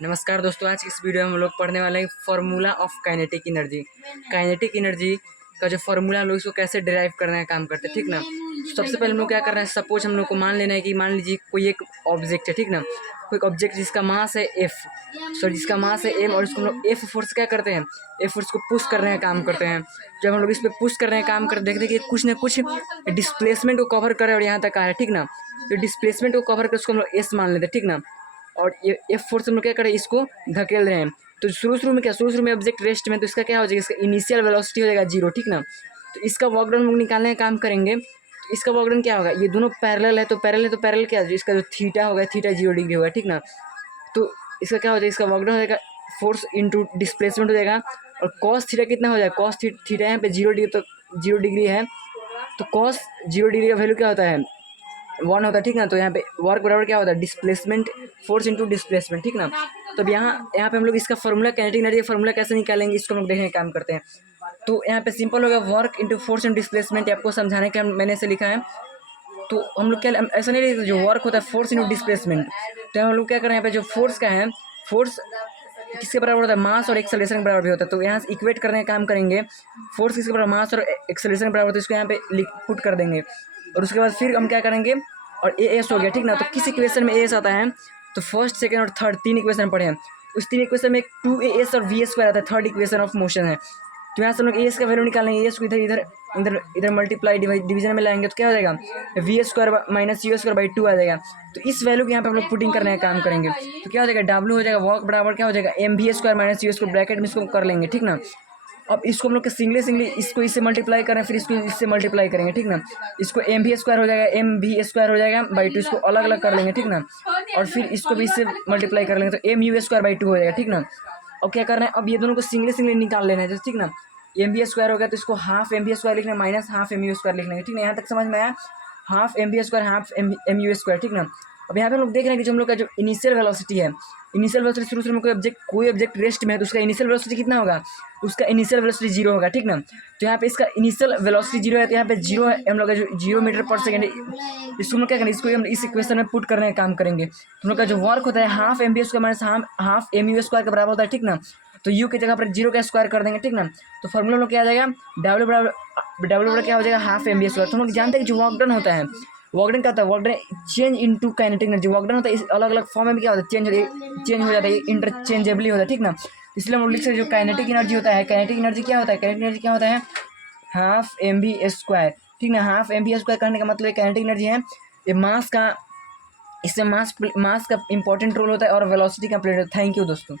नमस्कार दोस्तों, आज की इस वीडियो में हम लोग पढ़ने वाले हैं formula of kinetic energy. Kinetic energy का जो फार्मूला हम लोग इसको कैसे डिराइव करना है काम करते हैं, ठीक ना। सबसे पहले हम लोग क्या कर रहे हैं, सपोज हम लोग को मान लेना है कि मान लीजिए कोई एक ऑब्जेक्ट है, ठीक ना। कोई ऑब्जेक्ट जिसका मास है एफ, जिसका मास है एम, और इसको हम लोग एफ फोर्स क्या करते हैं, एफ फोर्स को पुश कर रहे हैं काम करते हैं। जब हम लोग इस पर पुश कर रहे हैं काम करते देखते हैं कि कुछ ना कुछ डिस्प्लेसमेंट को कवर करे और यहाँ तक आया, ठीक ना। तो डिस्प्लेसमेंट को कवर कर उसको हम लोग एस मान लेते हैं, ठीक ना। और ये एफ फोर्स हम लोग क्या करें, इसको धकेल रहे हैं। तो शुरू में ऑब्जेक्ट रेस्ट में, तो इसका क्या हो जाएगा, इसका इनिशियल वेलोसिटी हो जाएगा 0, ठीक ना। तो इसका वर्क डन हम लोग निकालने का काम करेंगे। तो इसका वर्क डन क्या होगा, ये दोनों पैरेलल है, तो पैरेलल क्या है, इसका जो थीटा होगा, थीटा 0 डिग्री होगा, ठीक ना। तो इसका क्या हो जाएगा, इसका वर्क डन हो जाएगा फोर्स इंटू डिस्प्लेसमेंट हो जाएगा। और कॉस थीटा कितना हो जाएगा, कॉस थीटा यहाँ पे 0 डिग्री, तो 0 डिग्री है, तो कॉस 0 डिग्री का वैल्यू क्या होता है, 1 होता है, ठीक ना। तो यहाँ पे वर्क बराबर क्या होता है, डिस्प्लेसमेंट फोर्स इंटू डिस्प्लेसमेंट, ठीक ना। तो अब यहाँ पे हम लोग इसका फॉर्मूला, काइनेटिक एनर्जी का फॉर्मूला कैसे निकालेंगे, इसको हम लोग देखने का काम करते हैं। तो यहाँ पे सिंपल होगा, work into force into displacement. आपको समझाने के मैंने ऐसे लिखा है। तो हम लोग क्या, ऐसा नहीं लिखते, जो वर्क होता है फोर्स इंटू डिस्प्लेसमेंट। तो हम लोग क्या करें, यहाँ पे जो फोर्स का है, फोर्स किसके बराबर होता है, मास और एक्सेलरेशन के बराबर भी होता है। तो यहाँ से इक्वेट करने का काम करेंगे, फोर्स किसके बराबर, मास और एक्सेलरेशन के बराबर होता है, इसको यहाँ पे पुट कर देंगे। और उसके बाद फिर हम क्या करेंगे, और ए एस हो गया, ठीक ना। तो किस इक्वेशन में ए एस आता है, तो फर्स्ट सेकंड और थर्ड 3 इक्वेशन पढ़े हैं। उस 3 इक्वेशन में 2as और vs² आता है, थर्ड इक्वेशन ऑफ मोशन है। तो यहाँ से हम लोग एस का वैल्यू निकालेंगे, एस को इधर इधर इधर इधर मल्टीप्लाई डिवीजन में लाएंगे, तो क्या हो जाएगा, v² माइनस u²/2 आ जाएगा। तो इस वैल्यू को यहाँ पे हम लोग पुटिंग करने का काम करेंगे। तो क्या हो जाएगा, डब्ल्यू हो जाएगा वर्क बराबर क्या हो जाएगा, mv² माइनस u² ब्रैकेट में इसको कर लेंगे, ठीक ना। अब इसको हम लोग सिंगली इसको इससे मल्टीप्लाई करें, फिर इसको इससे मल्टीप्लाई करेंगे, ठीक ना। इसको mv² हो जाएगा, mv² हो जाएगा /2, इसको अलग अलग कर लेंगे, ठीक ना। और फिर इसको भी इससे मल्टीप्लाई कर लेंगे, तो mu²/2 हो जाएगा, ठीक ना। अब क्या करना है, अब ये दोनों को सिंगली निकाल लेना है, जैसे, ठीक ना। mv² हो गया, तो इसको हाफ mv² लिखना है, माइनस हाफ mu² लिखना है, ठीक ना। यहाँ तक समझ में आया, हाफ mv² हाफ mu², ठीक ना। अब यहाँ पे हम लोग देख रहे हैं कि जो हम लोग का जो इनिशियल वेलोसिटी है, इनिशियल वेलोसिटी शुरू में कोई ऑब्जेक्ट रेस्ट में है, तो उसका इनिशियल वेलोसिटी कितना होगा, उसका इनिशियल वेलोसिटी 0 होगा, ठीक ना। तो यहाँ पे इसका इनिशियल वेलोसिटी 0 है, तो यहाँ पे 0 है हम लोग का जो 0 मीटर पर सेकेंड, इसको हम लोग क्या करेंगे, इसको हम इस इक्वेशन में पुट करने का काम करेंगे। तो हम लोग का जो वर्क होता है half mv² minus half mu² के बराबर होता है, ठीक ना। तो u की जगह पर 0 का स्क्वायर कर देंगे, ठीक ना। तो फॉर्मूला लोग क्या आ जाएगा, डब्ल्यू बराबर क्या हो जाएगा, हाफ mv²। तो हम लोग जानते हैं कि जो वर्क डन होता है, वर्क डन क्या होता है, work done change into kinetic energy. Work done होता है इस अलग अलग फॉर्म में भी क्या होता है, चेंज हो जाता है, इंटरचेंजेबली होता है, ठीक ना। इसलिए हम लोग लिख सकते जो काइनेटिक एनर्जी होता है, काइनेटिक एनर्जी क्या होता है, काइनेटिक एनर्जी क्या होता है, हाफ mv², ठीक ना। हाफ mv² करने का मतलब काइनेटिक एनर्जी है, ये मास का, इससे मास का इंपॉर्टेंट रोल होता है और वेलोसिटी का प्लेट। थैंक यू दोस्तों।